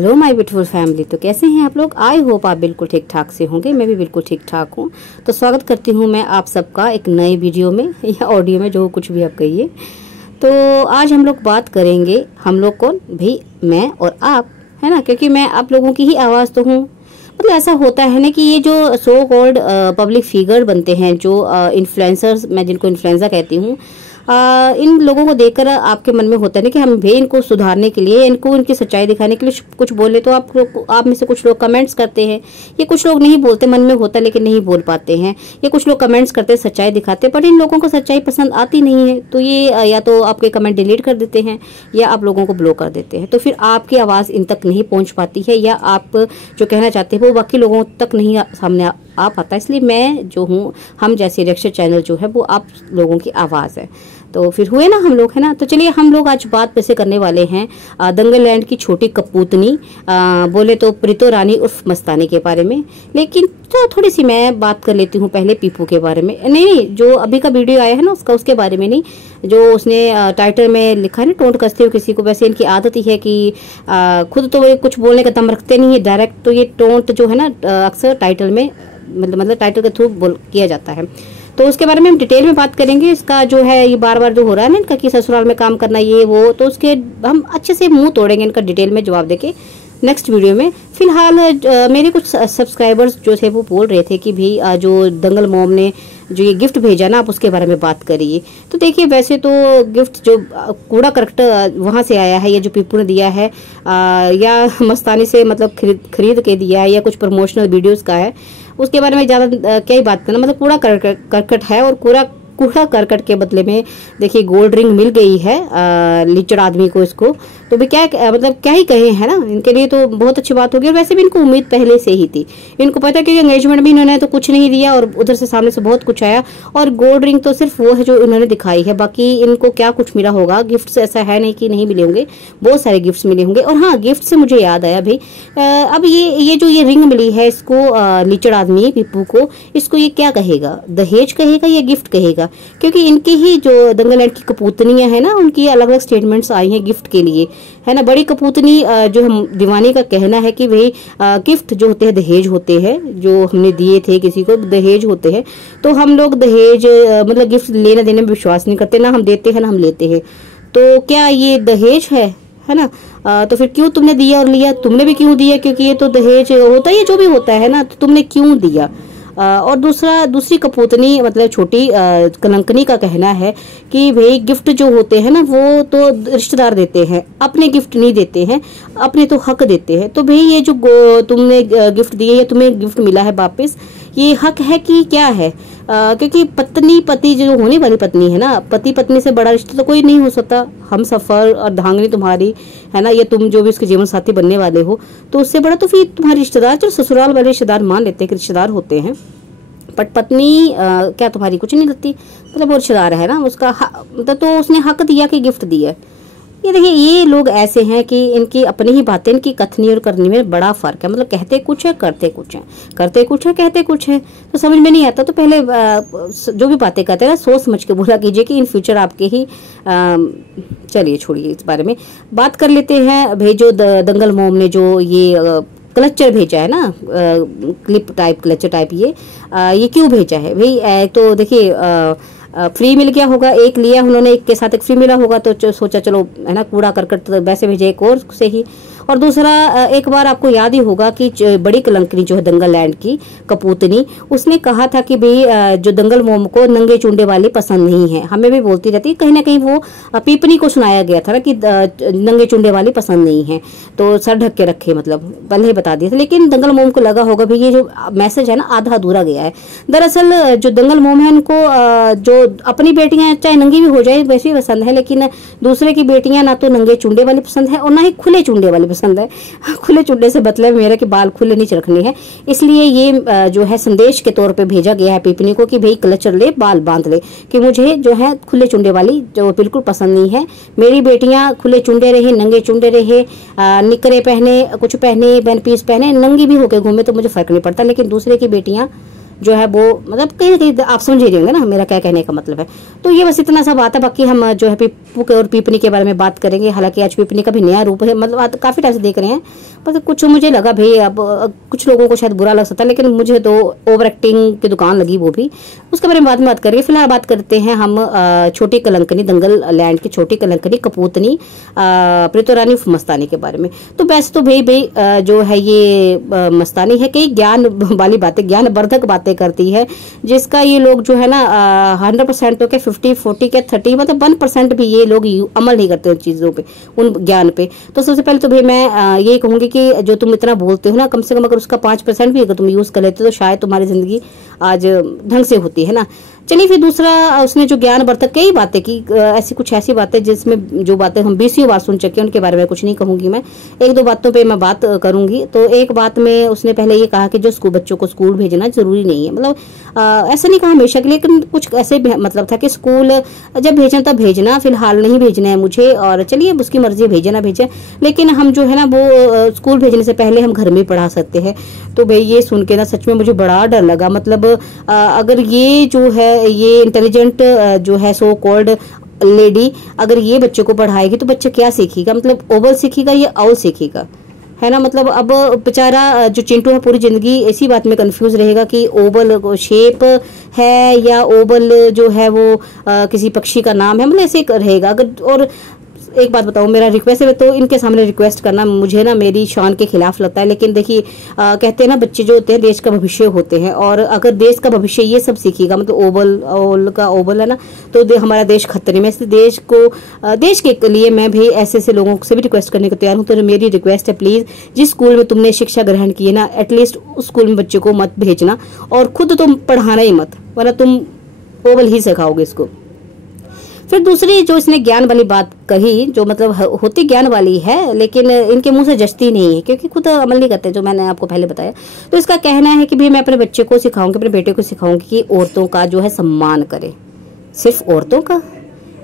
Hello my beautiful family. तो कैसे हैं आप लोग? आई होप आप बिल्कुल ठीक ठाक से होंगे। मैं भी बिल्कुल ठीक ठाक हूँ। तो स्वागत करती हूँ मैं आप सबका एक नए वीडियो में या ऑडियो में, जो कुछ भी आप कहिए। तो आज हम लोग बात करेंगे, हम लोग कौन भाई, मैं और आप, है ना, क्योंकि मैं आप लोगों की ही आवाज़ तो हूँ। मतलब ऐसा होता है ना कि ये जो सो कॉल्ड पब्लिक फिगर बनते हैं, जो इन्फ्लुएंसर्स, मैं जिनको इन्फ्लुएंसर कहती हूँ, इन लोगों को देखकर आपके मन में होता है ना कि हम भी इनको सुधारने के लिए, इनको इनकी सच्चाई दिखाने के लिए कुछ बोले। तो आप में से कुछ लोग कमेंट्स करते हैं, ये कुछ लोग नहीं बोलते, मन में होता है लेकिन नहीं बोल पाते हैं। ये कुछ लोग कमेंट्स करते हैं, सच्चाई दिखाते हैं, पर इन लोगों को सच्चाई पसंद आती नहीं है। तो ये या तो आपके कमेंट डिलीट कर देते हैं या आप लोगों को ब्लॉक कर देते हैं। तो फिर आपकी आवाज़ इन तक नहीं पहुँच पाती है, या आप जो कहना चाहते हैं वो बाकी लोगों तक नहीं सामने आ पाता। इसलिए मैं जो हूँ, हम जैसे रिएक्शन चैनल जो है वो आप लोगों की आवाज़ है। तो फिर हुए ना हम लोग, है ना। तो चलिए हम लोग आज बात वैसे करने वाले हैं दंगल लैंड की छोटी कपूतनी, बोले तो प्रीतो रानी उर्फ मस्तानी के बारे में। लेकिन तो थोड़ी सी मैं बात कर लेती हूँ पहले पीपू के बारे में। नहीं, जो अभी का वीडियो आया है ना उसके बारे में नहीं। जो उसने टाइटल में लिखा है ना, टोंट कसते हुए किसी को। वैसे इनकी आदत ही है कि खुद तो वो कुछ बोलने का दम रखते नहीं है डायरेक्ट, तो ये टोंट जो है ना अक्सर टाइटल में मतलब टाइटल के थ्रू किया जाता है। तो उसके बारे में हम डिटेल में बात करेंगे। इसका जो है ये बार बार जो हो रहा है ना इनका कि ससुराल में काम करना ये वो, तो उसके हम अच्छे से मुंह तोड़ेंगे, इनका डिटेल में जवाब देके नेक्स्ट वीडियो में। फिलहाल मेरे कुछ सब्सक्राइबर्स जो थे वो बोल रहे थे कि भाई जो दंगल मॉम ने जो ये गिफ्ट भेजा ना, आप उसके बारे में बात करिए। तो देखिए, वैसे तो गिफ्ट जो कूड़ा करकट वहाँ से आया है, या जो पीपू ने दिया है, या मस्तानी से मतलब खरीद के दिया है, या कुछ प्रमोशनल वीडियोस का है, उसके बारे में ज़्यादा क्या ही बात करना। मतलब कूड़ा करकट है, और कूड़ा करकट के बदले में देखिए गोल्ड रिंग मिल गई है लिचड़ आदमी को इसको। तो भी क्या मतलब क्या ही कहे, है ना। इनके लिए तो बहुत अच्छी बात होगी। और वैसे भी इनको उम्मीद पहले से ही थी, इनको पता है कि एंगेजमेंट भी इन्होंने तो कुछ नहीं दिया, और उधर से सामने से बहुत कुछ आया, और गोल्ड रिंग तो सिर्फ वो है जो इन्होंने दिखाई है। बाकी इनको क्या कुछ मिला होगा गिफ्ट से, ऐसा है नहीं कि नहीं मिले होंगे, बहुत सारे गिफ्ट्स मिले होंगे। और हाँ, गिफ्ट से मुझे याद आया भाई, अब ये जो ये रिंग मिली है इसको लिचड़ आदमी पीपू को, इसको ये क्या कहेगा, दहेज कहेगा या गिफ्ट कहेगा? क्योंकि इनकी ही जो दंगल लैंड की कपूतनियां है ना, उनकी अलग अलग स्टेटमेंट्स आई हैं गिफ्ट के लिए, है ना। बड़ी कपूतनी जो हम दीवानी का कहना है कि भाई गिफ्ट जो होते हैं दहेज होते हैं, जो हमने दिए थे किसी को दहेज होते हैं। तो हम लोग दहेज मतलब गिफ्ट लेने देने में विश्वास नहीं करते, ना हम देते हैं ना हम लेते हैं। तो क्या ये दहेज है ना। तो फिर क्यों तुमने दिया और लिया? तुमने भी क्यों दिया? क्योंकि ये तो दहेज होता है, जो भी होता है ना, तो तुमने क्यों दिया? और दूसरी कपूतनी मतलब छोटी कलंकनी का कहना है कि भाई गिफ्ट जो होते हैं ना वो तो रिश्तेदार देते हैं, अपने गिफ्ट नहीं देते हैं, अपने तो हक देते हैं। तो भाई ये जो तुमने गिफ्ट दिए या तुम्हें गिफ्ट मिला है वापस, ये हक है कि क्या है? क्योंकि पत्नी पति जो होने वाली पत्नी है ना, पति पत्नी से बड़ा रिश्ता तो कोई नहीं हो सकता। हम सफर और धांगनी तुम्हारी, है ना, या तुम जो भी उसके जीवन साथी बनने वाले हो, तो उससे बड़ा तो फिर तुम्हारे रिश्तेदार, जो ससुराल वाले रिश्तेदार मान लेते हैं कि रिश्तेदार होते हैं, बट पत्नी क्या तुम्हारी कुछ नहीं लगती, मतलब वो रिश्तेदार है ना उसका। मतलब तो उसने हक दिया कि गिफ्ट दिया। ये देखिए, ये लोग ऐसे हैं कि इनकी अपनी ही बातें, इनकी कथनी और करनी में बड़ा फर्क है। मतलब कहते कुछ है, करते कुछ है, करते कुछ है, कहते कुछ है, तो समझ में नहीं आता। तो पहले जो भी बातें करते हैं सोच समझ के बोला कीजिए कि इन फ्यूचर आपके ही चलिए छोड़िए, इस बारे में बात कर लेते हैं। भाई जो दंगल मॉम ने जो ये क्लचर भेजा है ना, क्लिप टाइप क्लचर टाइप, ये क्यों भेजा है भाई? तो देखिए फ्री मिल गया होगा, एक लिया उन्होंने, एक के साथ एक फ्री मिला होगा, तो सोचा चलो, है ना, कूड़ा करकट तो वैसे भेजे एक और से ही। और दूसरा, एक बार आपको याद ही होगा कि बड़ी कलंकनी जो है दंगल लैंड की कपूतनी, उसने कहा था कि भाई जो दंगल मोम को नंगे चुंडे वाली पसंद नहीं है। हमें भी बोलती रहती है, कहीं ना कहीं वो पीपनी को सुनाया गया था ना कि नंगे चुंडे वाली पसंद नहीं है, तो सर ढक के रखे, मतलब पहले ही बता दिया था। लेकिन दंगल मोम को लगा होगा भाई ये जो मैसेज है ना आधा अधूरा गया है। दरअसल जो दंगल मोम है उनको जो अपनी बेटियां चाहे नंगी भी हो जाए वैसे भी पसंद है, लेकिन दूसरे की बेटियां ना तो नंगे चुंडे वाली पसंद है और ना ही खुले चुंडे वाली पसंद है। खुले चुंडे से मतलब मेरा कि बाल खुले नहीं रखने हैं। इसलिए ये जो है संदेश के तौर पे भेजा गया है पीपनी को कि भाई क्लचर ले, बाल बांध ले, कि मुझे जो है खुले चुंडे वाली जो बिल्कुल पसंद नहीं है। मेरी बेटियां खुले चुंडे रहे, नंगे चुंडे रहे, निकरे पहने, कुछ पहने, वन पीस पहने, नंगी भी होके घूमे तो मुझे फर्क नहीं पड़ता, लेकिन दूसरे की बेटियां जो है वो मतलब कहीं ना कहीं आप समझ ही रहे होंगे ना मेरा क्या कहने का मतलब है। तो ये बस इतना सा बात है। बाकी हम जो है पीपू के और पीपनी के बारे में बात करेंगे। हालांकि आज पीपनी का भी नया रूप है, मतलब काफी टाइम से देख रहे हैं, पर कुछ मुझे लगा भाई अब कुछ लोगों को शायद बुरा लग सकता है, लेकिन मुझे तो ओवर एक्टिंग की दुकान लगी वो भी। उसके बारे में बाद में बात करेंगे। फिलहाल बात करते हैं हम छोटी कलंकनी, दंगल लैंड की छोटी कलंकनी कपूतनी प्रीतोरानी मस्तानी के बारे में। तो वैसे तो भाई जो है ये मस्तानी है कई ज्ञान वाली बातें, ज्ञान वर्धक बातें करती है, जिसका ये लोग जो है ना 100% तो क्या 50-40 क्या 30 मतलब 1% भी ये लोग अमल नहीं करते उन चीजों पे, उन ज्ञान पे। तो सबसे पहले तो भाई मैं यही कहूंगी कि जो तुम इतना बोलते हो ना, कम से कम अगर उसका 5% भी अगर तुम यूज कर लेते हो तो शायद तुम्हारी जिंदगी आज ढंग से होती है ना। चलिए फिर दूसरा, उसने जो ज्ञान वर्धक कई बातें की, ऐसी बातें जिसमें जो बातें हम 20 बार सुन चुके हैं, उनके बारे में कुछ नहीं कहूंगी मैं, एक दो बातों पे मैं बात करूंगी। तो एक बात में उसने पहले ये कहा कि जो बच्चों को स्कूल भेजना जरूरी नहीं है, मतलब ऐसा नहीं कहा हमेशा के लिए, लेकिन कुछ ऐसे मतलब था कि स्कूल जब भेजना तब भेजना, फिलहाल नहीं भेजना है मुझे, और चलिए उसकी मर्जी भेजे ना भेजे, लेकिन हम जो है ना वो स्कूल भेजने से पहले हम घर में पढ़ा सकते हैं। तो भाई ये सुन के ना सच में मुझे बड़ा डर लगा। मतलब अगर ये जो है ये इंटेलिजेंट जो है सो कॉल्ड लेडी अगर ये बच्चे को पढ़ाएगी तो बच्चा क्या सीखेगा, मतलब ओवल सीखेगा या आउल सीखेगा, है ना। मतलब अब बेचारा जो चिंटू है पूरी जिंदगी इसी बात में कंफ्यूज रहेगा कि ओवल शेप है या ओवल जो है वो किसी पक्षी का नाम है, मतलब ऐसे रहेगा। अगर और एक बात बताऊं, मेरा रिक्वेस्ट है, तो इनके सामने रिक्वेस्ट करना मुझे ना मेरी शान के खिलाफ लगता है, लेकिन देखिए कहते हैं ना बच्चे जो होते हैं देश का भविष्य होते हैं, और अगर देश का भविष्य ये सब सीखेगा, मतलब ओवल है ना, तो हमारा देश खतरे में। इसलिए देश के लिए मैं भी ऐसे लोगों से भी रिक्वेस्ट करने को तैयार हूँ। तो मेरी रिक्वेस्ट है, प्लीज जिस स्कूल में तुमने शिक्षा ग्रहण की है ना, एटलीस्ट उस स्कूल में बच्चे को मत भेजना, और खुद तुम पढ़ाना ही मत, वरना तुम ओवल ही सिखाओगे इसको। फिर दूसरी जो इसने ज्ञान वाली बात कही, जो मतलब होती ज्ञान वाली है लेकिन इनके मुंह से जचती नहीं है, क्योंकि खुद अमल नहीं करते, जो मैंने आपको पहले बताया। तो इसका कहना है कि भाई मैं अपने बच्चे को सिखाऊंगी, अपने बेटे को सिखाऊंगी कि औरतों का जो है सम्मान करे। सिर्फ औरतों का,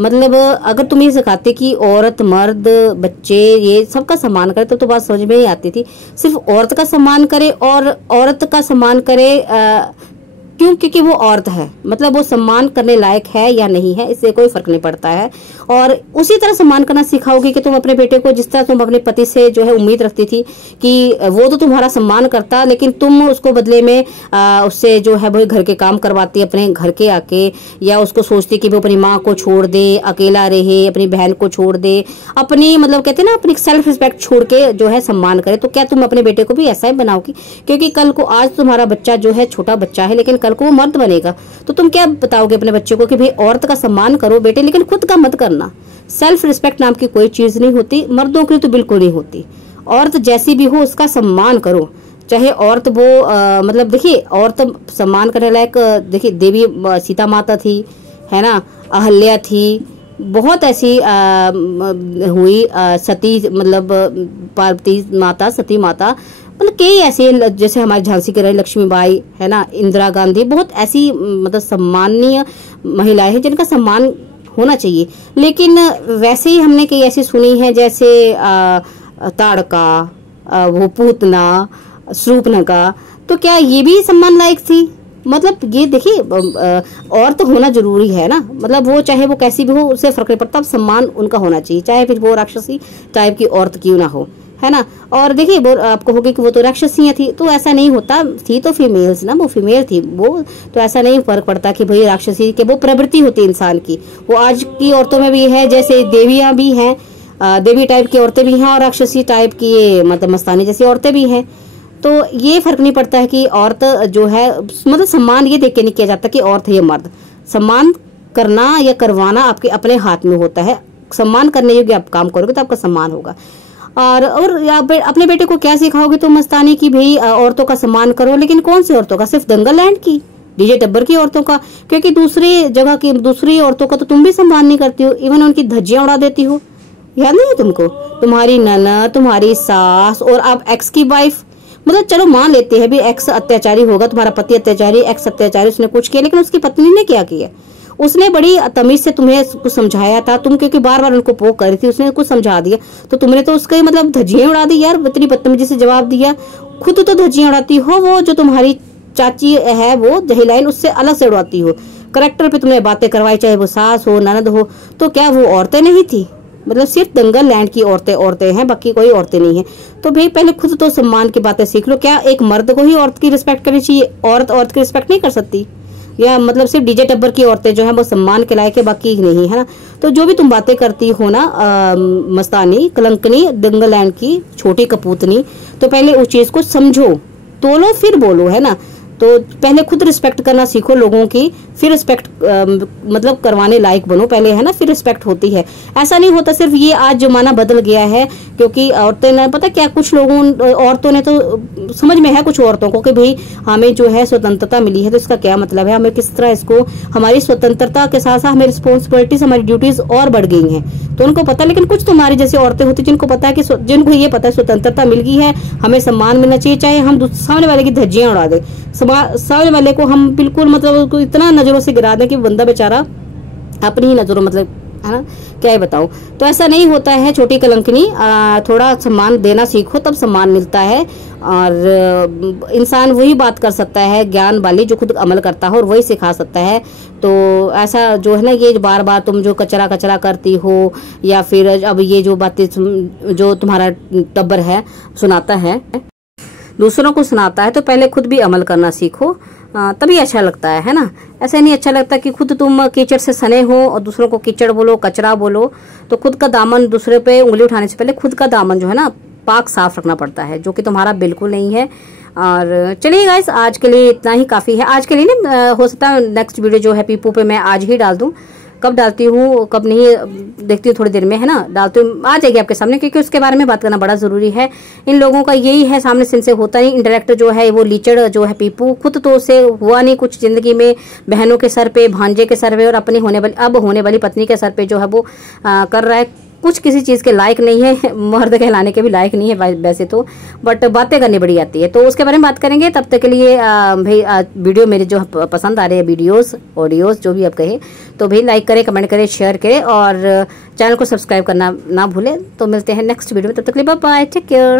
मतलब अगर तुम ये सिखाते कि औरत मर्द बच्चे ये सबका सम्मान करे तो बात समझ में ही आती थी। सिर्फ औरत का सम्मान करे, और औरत का सम्मान करे क्यों? क्योंकि वो औरत है, मतलब वो सम्मान करने लायक है या नहीं है, इससे कोई फर्क नहीं पड़ता है। और उसी तरह सम्मान करना सिखाओगे कि तुम अपने बेटे को जिस तरह तुम अपने पति से जो है उम्मीद रखती थी कि वो तो तुम्हारा सम्मान करता, लेकिन तुम उसको बदले में उससे जो है वो घर के काम करवाती अपने घर के आके, या उसको सोचती कि वो अपनी माँ को छोड़ दे, अकेला रहे, अपनी बहन को छोड़ दे, अपनी मतलब कहते हैं ना अपनी सेल्फ रिस्पेक्ट छोड़ के जो है सम्मान करे। तो क्या तुम अपने बेटे को भी ऐसा ही बनाओगी? क्योंकि कल को आज तुम्हारा बच्चा जो है छोटा बच्चा है, लेकिन को वो मर्द बनेगा, तो तुम क्या बताओगे अपने बच्चे को कि भाई औरत का सम्मान करो बेटे, लेकिन खुद का मत करना। सेल्फ रिस्पेक्ट नाम की कोई चीज नहीं होती, मर्दों की तो बिल्कुल नहीं होती। औरत जैसी भी हो उसका सम्मान करो, चाहे औरत वो मतलब देखिए औरत सम्मान करने लायक, देखिए देवी सीता माता थी, है ना, अहल्या थी, बहुत ऐसी हुई सती, मतलब पार्वती माता, सती माता, मतलब कई ऐसे, जैसे हमारी झांसी की रानी लक्ष्मीबाई है ना, इंदिरा गांधी, बहुत ऐसी मतलब सम्माननीय महिलाएं हैं जिनका सम्मान होना चाहिए। लेकिन वैसे ही हमने कई ऐसी सुनी है जैसे ताड़का, वो पूतना, शूर्पणखा, तो क्या ये भी सम्मान लायक थी? मतलब ये देखिए औरत होना जरूरी है ना, मतलब वो चाहे वो कैसी भी हो उससे फर्क नहीं पड़ता, सम्मान उनका होना चाहिए, चाहे फिर वो राक्षसी टाइप की औरत क्यों ना हो, है ना। और देखिए वो आपको होगी कि वो तो राक्षसियां थी, तो ऐसा नहीं होता, थी तो फीमेल्स ना, वो फीमेल थी वो, तो ऐसा नहीं फर्क पड़ता कि भाई राक्षसी के वो प्रवृत्ति होती इंसान की, वो आज की औरतों में भी है, जैसे देवियां भी हैं, देवी टाइप की औरतें भी हैं, और राक्षसी टाइप की मतलब मस्तानी जैसी औरतें भी हैं। तो ये फर्क नहीं पड़ता है कि औरत जो है, मतलब सम्मान ये देख के नहीं किया जाता कि औरत है या मर्द, सम्मान करना या करवाना आपके अपने हाथ में होता है। सम्मान करने योग्य आप काम करोगे तो आपका सम्मान होगा। और अपने बेटे को क्या सिखाओगे तो मस्तानी की भाई औरतों का सम्मान करो, लेकिन कौन सी औरतों का? सिर्फ दंगल लैंड की, डीजे टब्बर की औरतों का? क्योंकि दूसरी जगह की दूसरी औरतों का तो तुम भी सम्मान नहीं करती हो, इवन उनकी धज्जियां उड़ा देती हो, याद नहीं है तुमको? तुम्हारी ननद, तुम्हारी सास, और आप एक्स की वाइफ, मतलब चलो मान लेते हैं भी एक्स अत्याचारी होगा, तुम्हारा पति अत्याचारी, एक्स अत्याचारी, उसने कुछ किया, लेकिन उसकी पत्नी ने क्या किया? उसने बड़ी तमीज से तुम्हें कुछ समझाया था, तुम क्योंकि बार बार उनको पोक कर रही थी, उसने कुछ समझा दिया, तो तुमने तो उसके मतलब धज्जियां उड़ा दी यार, इतनी बदतमीजी से जवाब दिया। खुद तो धज्जियां उड़ाती हो, वो जो तुम्हारी चाची है वो जहीलाइन उससे अलग से उड़वाती हो। करेक्टर पे तुमने बातें करवाई, चाहे वो सास हो ननद हो, तो क्या वो औरतें नहीं थी? मतलब सिर्फ दंगल लैंड की औरतें हैं, बाकी कोई औरतें नहीं है। तो भाई पहले खुद तो सम्मान की बातें सीख लो। क्या एक मर्द को ही औरत की रिस्पेक्ट करनी चाहिए? औरत की रिस्पेक्ट नहीं कर सकती? या मतलब सिर्फ डीजे टब्बर की औरतें जो है वो सम्मान के लायक है, बाकी नहीं, है ना? तो जो भी तुम बातें करती हो ना मस्तानी, कलंकनी, दंगल लैंड की छोटी कपूतनी, तो पहले उस चीज को समझो, तोलो फिर बोलो, है ना? तो पहले खुद रिस्पेक्ट करना सीखो लोगों की, फिर रिस्पेक्ट मतलब करवाने लायक बनो पहले, है ना? फिर रिस्पेक्ट होती है। ऐसा नहीं होता सिर्फ ये आज जमाना बदल गया है क्योंकि औरतें ने, पता क्या, कुछ लोगों औरतों ने तो समझ में है कुछ औरतों को कि भाई हमें जो है स्वतंत्रता मिली है तो इसका क्या मतलब है, हमें किस तरह इसको, हमारी स्वतंत्रता के साथ साथ हमें रिस्पॉन्सिबिलिटीज, हमारी ड्यूटीज और बढ़ गई हैं, तो उनको पता। लेकिन कुछ तुम्हारी जैसी औरतें होती जिनको पता है कि जिनको ये पता है स्वतंत्रता मिल गई है, हमें सम्मान मिलना चाहिए, चाहे हम सामने वाले की धज्जियां उड़ा दे, सामने वाले को हम बिल्कुल मतलब उसको इतना नजरों से गिरा दें कि बंदा बेचारा अपनी ही नजरों, मतलब, है ना, क्या ही बताऊं। तो ऐसा नहीं होता है छोटी कलंकनी, थोड़ा सम्मान देना सीखो, तब सम्मान मिलता है। और इंसान वही बात कर सकता है ज्ञान वाली जो खुद अमल करता है, और वही सिखा सकता है। तो ऐसा जो है ना, ये बार बार तुम जो कचरा कचरा करती हो, या फिर अब ये जो बातें जो तुम्हारा टब्बर है सुनाता है, दूसरों को सुनाता है, तो पहले खुद भी अमल करना सीखो, तभी अच्छा लगता है ना? ऐसे नहीं अच्छा लगता कि खुद तुम कीचड़ से सने हो और दूसरों को कीचड़ बोलो, कचरा बोलो। तो खुद का दामन, दूसरे पे उंगली उठाने से पहले खुद का दामन जो है ना पाक साफ रखना पड़ता है, जो कि तुम्हारा बिल्कुल नहीं है। और चलिए गाइस, आज के लिए इतना ही काफी है। आज के लिए ना, हो सकता है नेक्स्ट वीडियो जो है पीपू पे मैं आज ही डाल दूं। कब डालती हूँ कब नहीं देखती हूँ, थोड़ी देर में, है ना, डालती हूँ, आ जाएगी आपके सामने, क्योंकि उसके बारे में बात करना बड़ा जरूरी है। इन लोगों का यही है, सामने से इनसे होता नहीं। इंडायरेक्ट जो है वो लीचड़ जो है पीपू, खुद तो उसे हुआ नहीं कुछ जिंदगी में, बहनों के सर पे, भांजे के सर पे, और अपनी अब होने वाली पत्नी के सर पे जो है वो कर रहा है कुछ, किसी चीज़ के लायक नहीं है, मर्द कहलाने के भी लायक नहीं है वैसे तो, बट बातें करनी बड़ी आती है। तो उसके बारे में बात करेंगे। तब तक के लिए भाई वीडियो मेरे जो पसंद आ रहे हैं, वीडियोस, ऑडियोस, जो भी आप कहें, तो भाई लाइक करें, कमेंट करें, शेयर करें, और चैनल को सब्सक्राइब करना ना भूलें। तो मिलते हैं नेक्स्ट वीडियो में, तब तक के लिए बाय बाय, टेक केयर।